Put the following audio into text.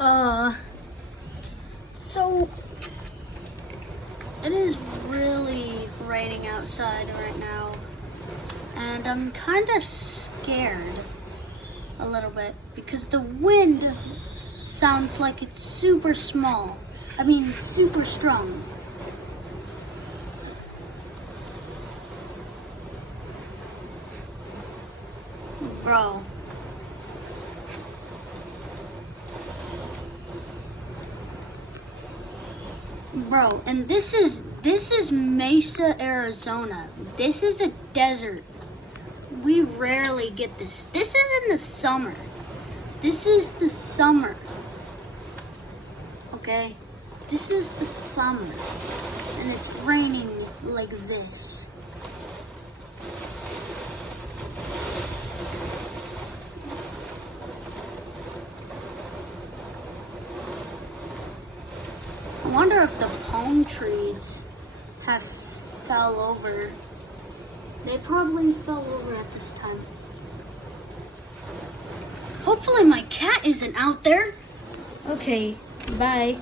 Uh, so it is really raining outside right now, and I'm kind of scared a little bit because the wind sounds like it's super small. I mean, super strong. Bro. Bro, and this is Mesa, Arizona. This is a desert. We rarely get this. This is in the summer. This is the summer. Okay? This is the summer. And it's raining like this. I wonder if the palm trees have fell over. They probably fell over at this time. Hopefully my cat isn't out there. Okay, bye.